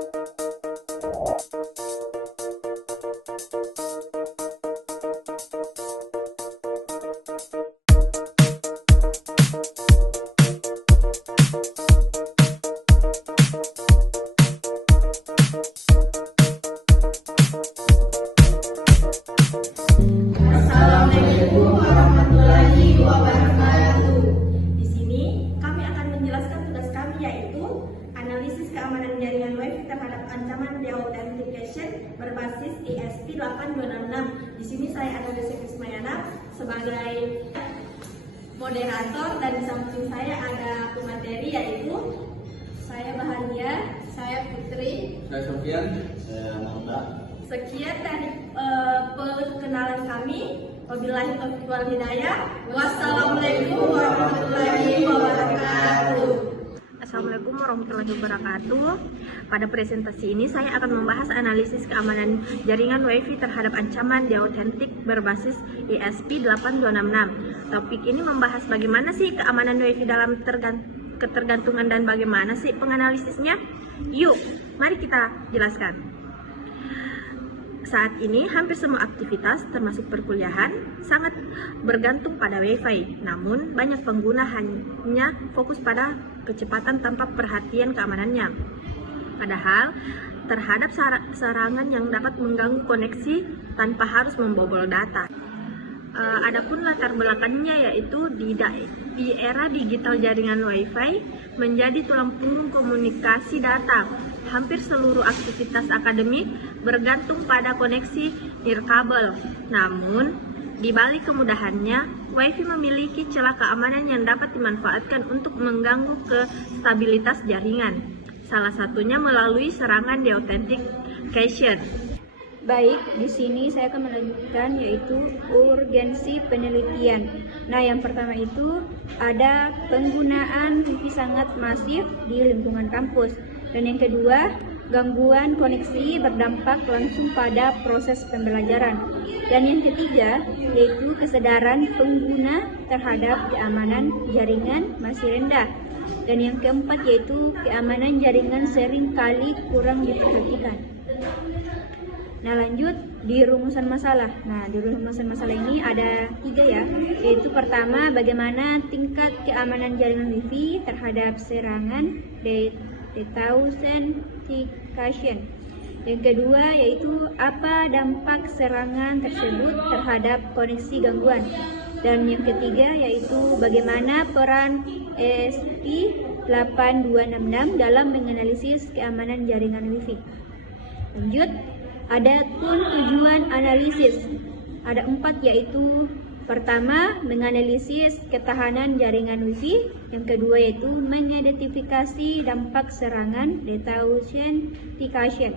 Assalamualaikum warahmatullahi wabarakatuh. Di sini kami akan menjelaskan tugas kami, yaitu analisis keamanan jaringan WiFi terhadap ancaman deauthentication berbasis ESP8266. Di sini saya Analisa Krismayana sebagai moderator, dan di samping saya ada pemateri, yaitu saya Bahagia, saya Putri, Saya Sofian, saya Manda. Sekian dari perkenalan kami. Wabillahi taufiq wal hidayah. Wassalamualaikum warahmatullahi wabarakatuh. Assalamualaikum warahmatullahi wabarakatuh. Pada presentasi ini saya akan membahas analisis keamanan jaringan WiFi terhadap ancaman deautentik berbasis ESP8266. Topik ini membahas bagaimana sih keamanan WiFi dalam ketergantungan dan bagaimana sih penganalisisnya. Yuk, mari kita jelaskan. Saat ini hampir semua aktivitas termasuk perkuliahan sangat bergantung pada WiFi. Namun banyak pengguna hanya fokus pada kecepatan tanpa perhatian keamanannya. Padahal terhadap serangan yang dapat mengganggu koneksi tanpa harus membobol data. Adapun latar belakangnya, yaitu di era digital jaringan WiFi menjadi tulang punggung komunikasi data. Hampir seluruh aktivitas akademik bergantung pada koneksi nirkabel. Namun, di balik kemudahannya, WiFi memiliki celah keamanan yang dapat dimanfaatkan untuk mengganggu stabilitas jaringan. Salah satunya melalui serangan deauthentication. Baik, di sini saya akan melanjutkan, yaitu urgensi penelitian. Nah, yang pertama itu ada penggunaan WiFi sangat masif di lingkungan kampus. Dan yang kedua, gangguan koneksi berdampak langsung pada proses pembelajaran. Dan yang ketiga, yaitu kesadaran pengguna terhadap keamanan jaringan masih rendah. Dan yang keempat, yaitu keamanan jaringan sering kali kurang diperhatikan. Nah, lanjut di rumusan masalah. Nah, di rumusan masalah ini ada 3 ya, yaitu pertama, bagaimana tingkat keamanan jaringan WiFi terhadap serangan deauthentication. Yang kedua, yaitu apa dampak serangan tersebut terhadap koneksi gangguan. Dan yang ketiga, yaitu bagaimana peran ESP8266 dalam menganalisis keamanan jaringan WiFi. Lanjut, ada pun tujuan analisis. Ada 4, yaitu pertama, menganalisis ketahanan jaringan WiFi. Yang kedua, yaitu mengidentifikasi dampak serangan deauthentication.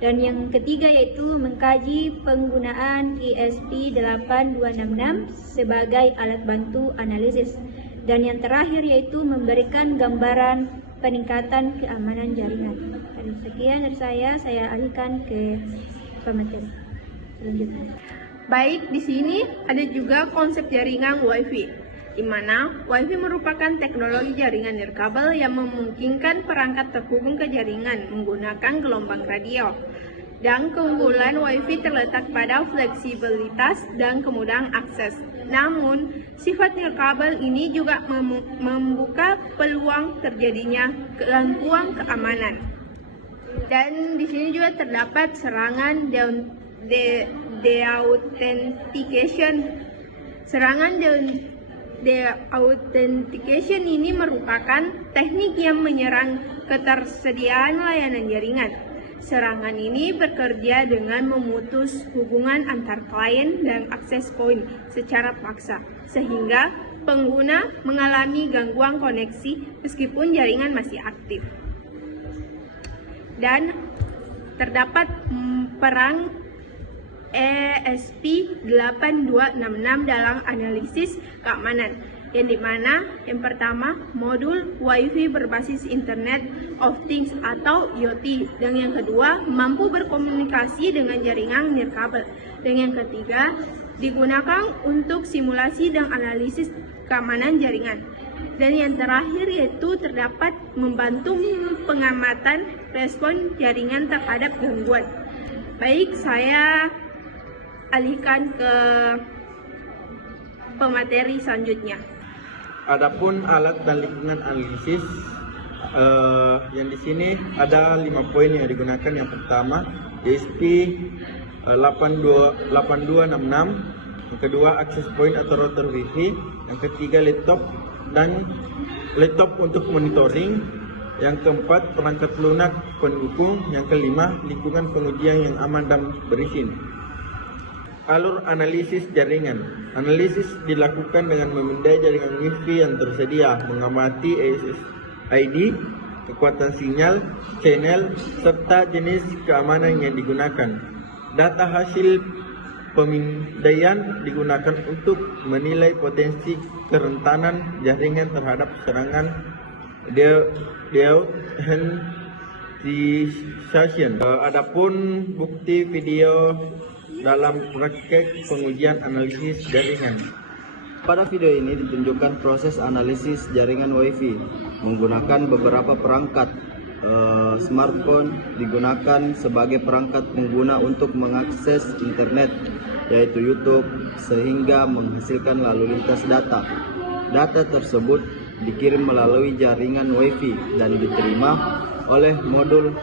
Dan yang ketiga, yaitu mengkaji penggunaan ESP8266 sebagai alat bantu analisis. Dan yang terakhir, yaitu memberikan gambaran peningkatan keamanan jaringan. Dan sekian dari saya alihkan ke pemateri selanjutnya. Baik, di sini ada juga konsep jaringan WiFi, di mana WiFi merupakan teknologi jaringan nirkabel yang memungkinkan perangkat terhubung ke jaringan menggunakan gelombang radio. Dan keunggulan WiFi terletak pada fleksibilitas dan kemudahan akses. Namun, sifat nirkabel ini juga membuka peluang terjadinya gangguan keamanan. Dan di sini juga terdapat serangan deauthentication. Serangan deauthentication ini merupakan teknik yang menyerang ketersediaan layanan jaringan. Serangan ini bekerja dengan memutus hubungan antar klien dan akses poin secara paksa, sehingga pengguna mengalami gangguan koneksi meskipun jaringan masih aktif. Dan terdapat peran ESP8266 dalam analisis keamanan, yang dimana yang pertama, modul WiFi berbasis Internet of Things atau IoT, dan yang kedua, mampu berkomunikasi dengan jaringan nirkabel, dan yang ketiga, digunakan untuk simulasi dan analisis keamanan jaringan. Dan yang terakhir yaitu terdapat membantu pengamatan respon jaringan terhadap gangguan. Baik, saya alihkan ke pemateri selanjutnya. Adapun alat dan lingkungan analisis yang di sini ada 5 poin yang digunakan. Yang pertama ESP 8266, yang kedua access point atau router Wi-Fi, yang ketiga laptop untuk monitoring, yang keempat perangkat lunak pendukung, yang kelima lingkungan pengujian yang aman dan berizin. Alur analisis jaringan. Analisis dilakukan dengan memindai jaringan Wi-Fi yang tersedia, mengamati ID, kekuatan sinyal, channel, serta jenis keamanan yang digunakan. Data hasil pemindaian digunakan untuk menilai potensi kerentanan jaringan terhadap serangan deauthentication. Adapun bukti video dalam praktek pengujian analisis jaringan. Pada video ini ditunjukkan proses analisis jaringan Wi-Fi menggunakan beberapa perangkat. Smartphone digunakan sebagai perangkat pengguna untuk mengakses internet, yaitu YouTube, sehingga menghasilkan lalu lintas data. Data tersebut dikirim melalui jaringan Wi-Fi dan diterima oleh modul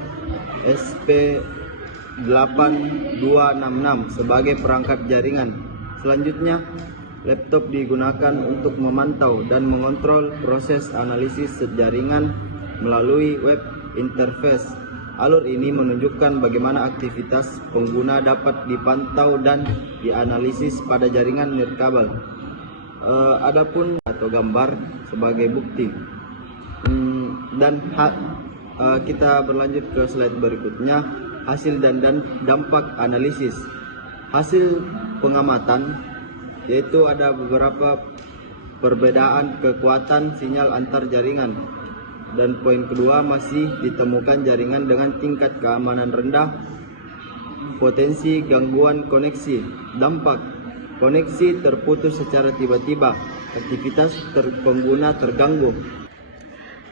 SP8266 sebagai perangkat jaringan. Selanjutnya, laptop digunakan untuk memantau dan mengontrol proses analisis jaringan melalui web interface. Alur ini menunjukkan bagaimana aktivitas pengguna dapat dipantau dan dianalisis pada jaringan nirkabel. Adapun atau gambar sebagai bukti. Kita berlanjut ke slide berikutnya, hasil dan dampak analisis. Hasil pengamatan yaitu ada beberapa perbedaan kekuatan sinyal antar jaringan. Dan poin kedua, masih ditemukan jaringan dengan tingkat keamanan rendah, potensi gangguan koneksi. Dampak, koneksi terputus secara tiba-tiba, aktivitas pengguna terganggu.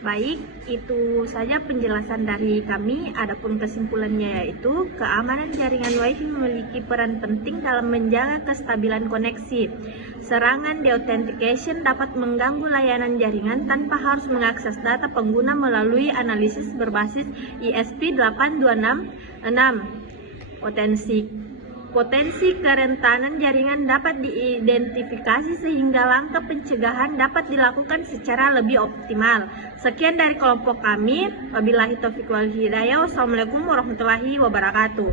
Baik, itu saja penjelasan dari kami. Adapun kesimpulannya yaitu keamanan jaringan Wi-Fi memiliki peran penting dalam menjaga kestabilan koneksi. Serangan deauthentication dapat mengganggu layanan jaringan tanpa harus mengakses data pengguna melalui analisis berbasis ESP8266. Potensi kerentanan jaringan dapat diidentifikasi sehingga langkah pencegahan dapat dilakukan secara lebih optimal. Sekian dari kelompok kami. Wabillahi taufiq wal hidayah. Wassalamualaikum warahmatullahi wabarakatuh.